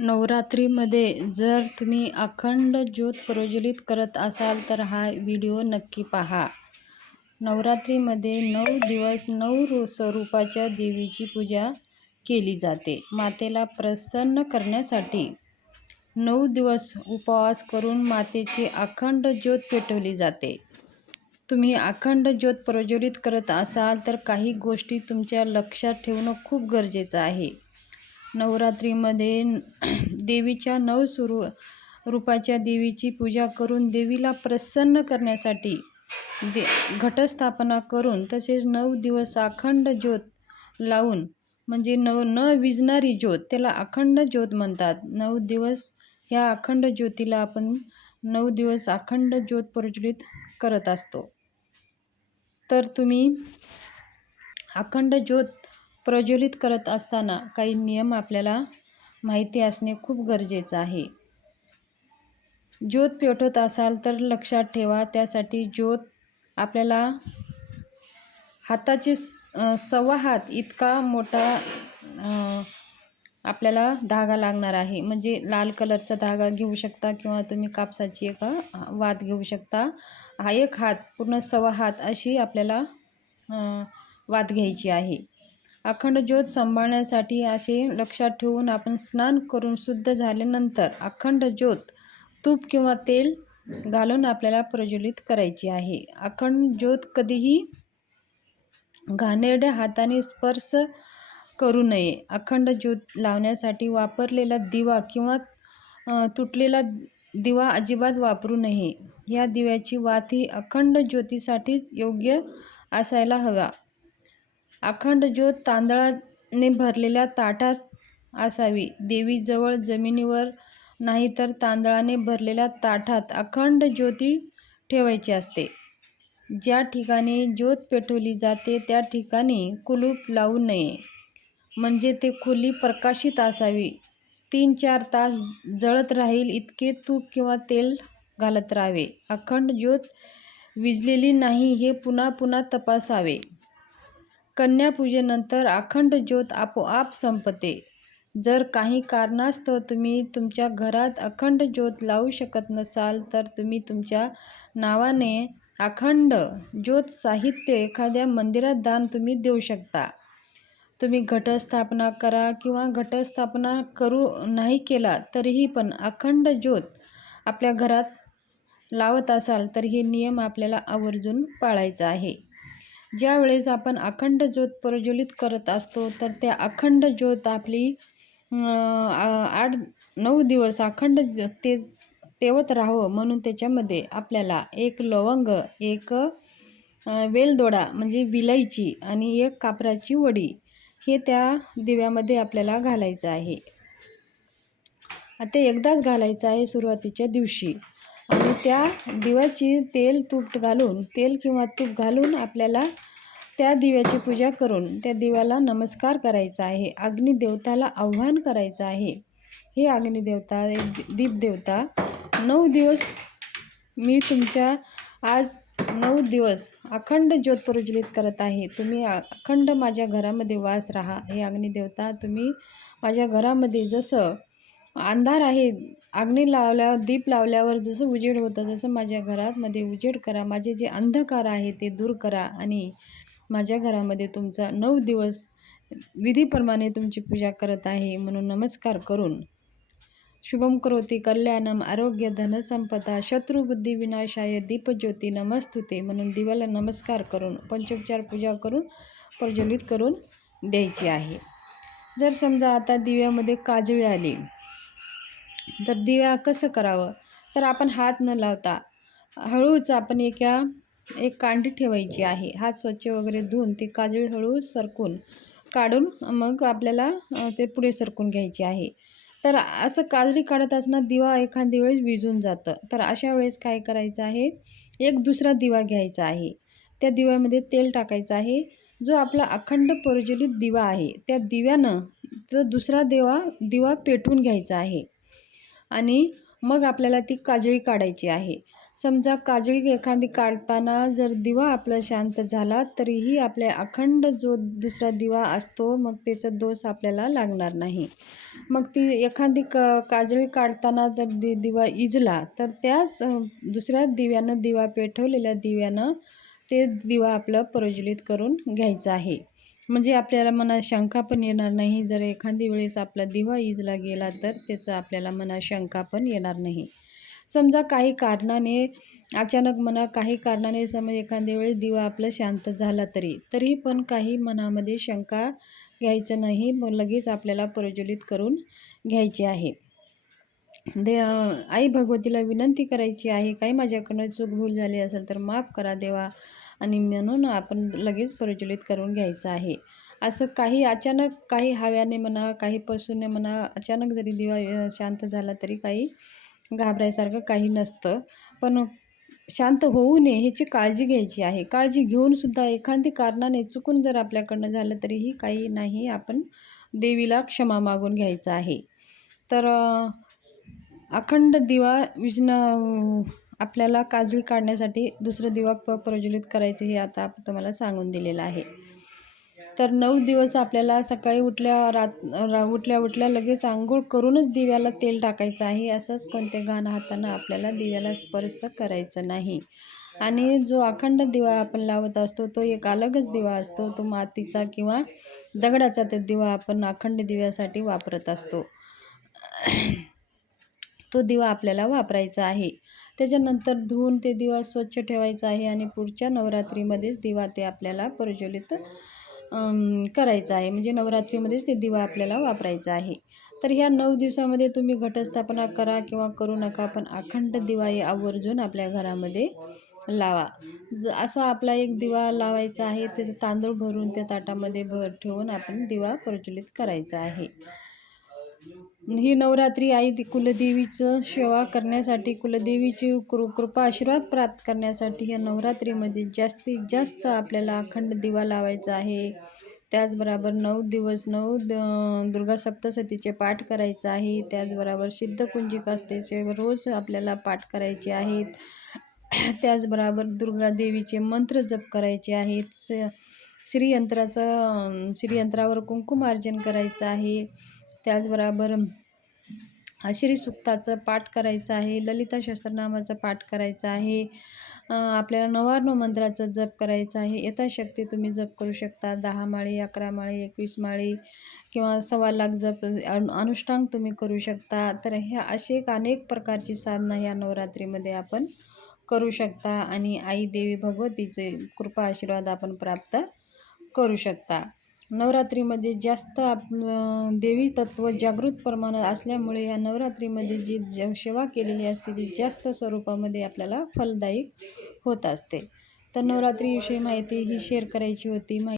नवरात्रीमध्ये जर तुम्ही अखंड ज्योत प्रज्वलित करत असाल तर हा व्हिडिओ नक्की पहा. नवरात्रीमध्ये 9 दिवस 9 स्वरूपाच्या देवीची पूजा केली जाते. मातेला प्रसन्न करण्यासाठी 9 दिवस उपवास करून मातेची अखंड ज्योत पेटवली जाते. तुम्ही अखंड ज्योत प्रज्वलित करत असाल तर काही गोष्टी तुमच्या लक्षात ठेवणं खूप गरजेचं आहे. नवरात्रीमध्ये देवीच्या 9 रूपाच्या देवीची पूजा करून देवीला प्रसन्न करण्यासाठी घटस्थापना करून तसेच 9 दिवस अखंड ज्योत लावून म्हणजे न विझणारी ज्योत त्याला अखंड ज्योत म्हणतात. 9 दिवस ह्या अखंड ज्योतीला आपण 9 दिवस अखंड ज्योत प्रज्वलित करत असतो. तर तुम्ही अखंड ज्योत प्रज्वलित करत असताना काही नियम आपल्याला माहिती असणे खूप गरजेचं आहे. ज्योत पेटवत असाल तर लक्षात ठेवा, त्यासाठी ज्योत आपल्याला हाताचे 1.25 हात इतका मोठा आपल्याला धागा लागणार आहे. म्हणजे लाल कलरचा धागा घेऊ शकता किंवा तुम्ही कापसाची एक वात घेऊ शकता. हा एक हात पूर्ण 1.25 हात अशी आपल्याला वात घ्यायची आहे. अखंड ज्योत सांभाळण्यासाठी असे लक्षात ठेवून आपण स्नान करून शुद्ध झाल्यानंतर अखंड ज्योत तूप किंवा तेल घालून आपल्याला प्रज्वलित करायची आहे. अखंड ज्योत कधीही घाणेरड्या हाताने स्पर्श करू नये. अखंड ज्योत लावण्यासाठी वापरलेला दिवा किंवा तुटलेला दिवा अजिबात वापरू नये. या दिव्याची वात ही अखंड ज्योतीसाठीच योग्य असायला हवा. अखंड ज्योत तांदळाने भरलेल्या ताटात असावी. देवीजवळ जमिनीवर नाही तर तांदळाने भरलेल्या ताटात अखंड ज्योती ठेवायची असते. ज्या ठिकाणी ज्योत पेटवली जाते त्या ठिकाणी कुलूप लावू नये. म्हणजे ते खोली प्रकाशित असावी. 3-4 तास जळत राहील इतके तूप किंवा तेल घालत राहावे. अखंड ज्योत विझलेली नाही हे पुन्हा पुन्हा तपासावे. कन्यापूजेनंतर अखंड ज्योत आपोआप संपते. जर काही कारणास्तव तुम्ही तुमच्या घरात अखंड ज्योत लावू शकत नसाल तर तुम्ही तुमच्या नावाने अखंड ज्योत साहित्य एखाद्या मंदिरात दान तुम्ही देऊ शकता. तुम्ही घटस्थापना करा किंवा घटस्थापना नाही केला तरीही पण अखंड ज्योत आपल्या घरात लावत असाल तर हे नियम आपल्याला आवर्जून पाळायचा आहे. ज्या वेळेस आपण अखंड ज्योत प्रज्वलित करत असतो तर त्या अखंड ज्योत आपली 8-9 दिवस अखंड ते तेवत राहावं म्हणून त्याच्यामध्ये आपल्याला 1 लवंग, 1 वेलदोडा म्हणजे विलायची आणि 1 कापराची वडी हे त्या दिव्यामध्ये आपल्याला घालायचं आहे. ते एकदाच घालायचं आहे सुरुवातीच्या दिवशी आणि त्या दिव्याची तेल किंवा तूप घालून आपल्याला त्या दिव्याची पूजा करून त्या दिव्याला नमस्कार करायचा आहे. अग्निदेवताला आव्हान करायचं आहे. हे अग्निदेवता, दीपदेवता 9 दिवस मी तुमच्या आज 9 दिवस अखंड ज्योत प्रज्वलित करत आहे. तुम्ही अखंड माझ्या घरामध्ये वास राहा. हे अग्निदेवता तुम्ही माझ्या घरामध्ये जसं अंधार आहे, दीप लावल्यावर जसं उजेड होतं तसं माझ्या घरामध्ये उजेड करा. माझे जे अंधकार आहे ते दूर करा आणि माझ्या घरामध्ये तुमचा 9 दिवस विधीप्रमाणे तुमची पूजा करत आहे म्हणून नमस्कार करून शुभम करोति कल्याणम आरोग्य धनसंपदा शत्रुबुद्धी विनाशाय दीपज्योती नमस्तुते म्हणून दिव्याला नमस्कार करून पंचोपचार पूजा करून प्रज्वलित करून द्यायची आहे. जर समजा आता दिव्यामध्ये काजळी आली तर दिव्या कसं करावं, तर आपण हात न लावता हळूच आपण एक कांडी ठेवायची आहे. हात स्वच्छ वगैरे धुवून ती काजळी हळू सरकून काढून मग आपल्याला ते पुढे सरकून घ्यायची आहे. तर असं काजळी काढत असताना दिवा एखादी वेळेस विझून जातं. तर अशा वेळेस काय करायचं आहे, एक दुसरा दिवा घ्यायचा आहे. त्या दिव्यामध्ये तेल टाकायचं आहे. जो आपला अखंड प्रज्वलित दिवा आहे त्या दिव्यानं तो दुसरा दिवा पेटवून घ्यायचा आहे आणि मग आपल्याला ती काजळी काढायची आहे. समजा काजळी एखादी काढताना जर दिवा आपला शांत झाला तरीही आपल्या अखंड जो दुसरा दिवा असतो मग त्याचा दोष आपल्याला लागणार नाही. मग ती एखादी काजळी काढताना जर दिवा इजला तर त्याच दुसऱ्या दिव्यानं दिवा पेटवलेल्या दिव्यानं ते दिवा आपलं प्रज्वलित करून घ्यायचं आहे. म्हणजे आपल्याला मनात शंका पण येणार नाही. जर एखादी वेळेस आपला दिवा इजला गेला तर त्याचा आपल्याला मनात शंका पण येणार नाही. समजा काही कारणाने अचानक काही कारणाने समज एखाद्या वेळेस दिवा आपला शांत झाला तरी पण काही मनामध्ये शंका घ्यायचं नाही. मग लगेच आपल्याला प्रज्वलित करून घ्यायचे आहे. आई भगवतीला विनंती करायची आहे, काही माझ्याकडनं चूक भूल झाली असेल तर माफ करा देवा, आणि म्हणून आपण लगेच प्रज्वलित करून घ्यायचं आहे. असं काही अचानक काही हव्याने म्हणा, काही पशूने म्हणा, अचानक जरी दिवा शांत झाला तरी काही घाबरायसारखं काही नसतं. पण शांत होऊ नये ह्याची काळजी घ्यायची आहे. काळजी घेऊनसुद्धा एखादी कारणाने चुकून जर आपल्याकडनं झालं तरीही काही नाही, आपण देवीला क्षमा मागून घ्यायचं आहे. तर अखंड दिवा आपल्याला काजळी काढण्यासाठी दुसरं दिवा प्रज्वलित करायचं हे आता तुम्हाला सांगून दिलेलं आहे. तर 9 दिवस आपल्याला सकाळी उठल्या लगेच अंघोळ करूनच दिव्याला तेल टाकायचं आहे. असंच कोणत्या घाण हातानं आपल्याला दिव्याला स्पर्श करायचं नाही. आणि जो अखंड दिवा आपण लावत असतो तो एक अलगच दिवा असतो. तो मातीचा किंवा दगडाचा ते दिवा आपण अखंड दिव्यासाठी वापरत असतो. तो दिवा आपल्याला वापरायचा आहे. त्याच्यानंतर धुवून ते दिवा स्वच्छ ठेवायचा आहे आणि पुढच्या नवरात्रीमध्येच दिवा ते आपल्याला प्रज्वलित करायचं आहे. म्हणजे नवरात्रीमध्येच ते दिवा आपल्याला वापरायचा आहे. तर ह्या 9 दिवसामध्ये तुम्ही घटस्थापना करा किंवा करू नका, पण अखंड दिवा हे आवर्जून आपल्या घरामध्ये लावा. असा आपला एक दिवा लावायचा आहे. ते तांदूळ भरून त्या ताटामध्ये ठेवून आपण दिवा प्रज्वलित करायचा आहे. ही नवरात्री आई कुलदेवीचं सेवा करण्यासाठी, कुलदेवीची कृपा आशीर्वाद प्राप्त करण्यासाठी ह्या नवरात्रीमध्ये जास्तीत जास्त आपल्याला अखंड दिवा लावायचा आहे. त्याचबरोबर 9 दिवस 9 दुर्गा सप्तशतीचे पाठ करायचं आहे. त्याचबरोबर सिद्धकुंजिकाष्टकाचे रोज आपल्याला पाठ करायचे आहेत. त्याचबरोबर दुर्गादेवीचे मंत्र जप करायचे आहेत. श्रीयंत्रावर कुंकुमार्जन करायचं आहे. त्याचबरोबर श्रीसूक्ताचं पाठ करायचं आहे. ललिता सहस्त्रनामाचा पाठ करायचा आहे. आपल्याला 99 मंत्राचं जप करायचं आहे. यथाशक्ती तुम्ही जप करू शकता. 10 माळी, 11 माळी, 21 माळी किंवा 1.25 लाख जप अनुष्ठांग तुम्ही करू शकता. तर ह्या असे अनेक प्रकारची साधना या नवरात्रीमध्ये आपण करू शकता आणि आई देवी भगवतीचे कृपा आशीर्वाद आपण प्राप्त करू शकता. नवरात्रीमध्ये जास्त देवी तत्व जागृत प्रमाणात असल्यामुळे या नवरात्रीमध्ये जी सेवा केलेली असते ती जास्त स्वरूपामध्ये आपल्याला फलदायक होत असते. तर नवरात्रीविषयी माहिती ही शेअर करायची होती.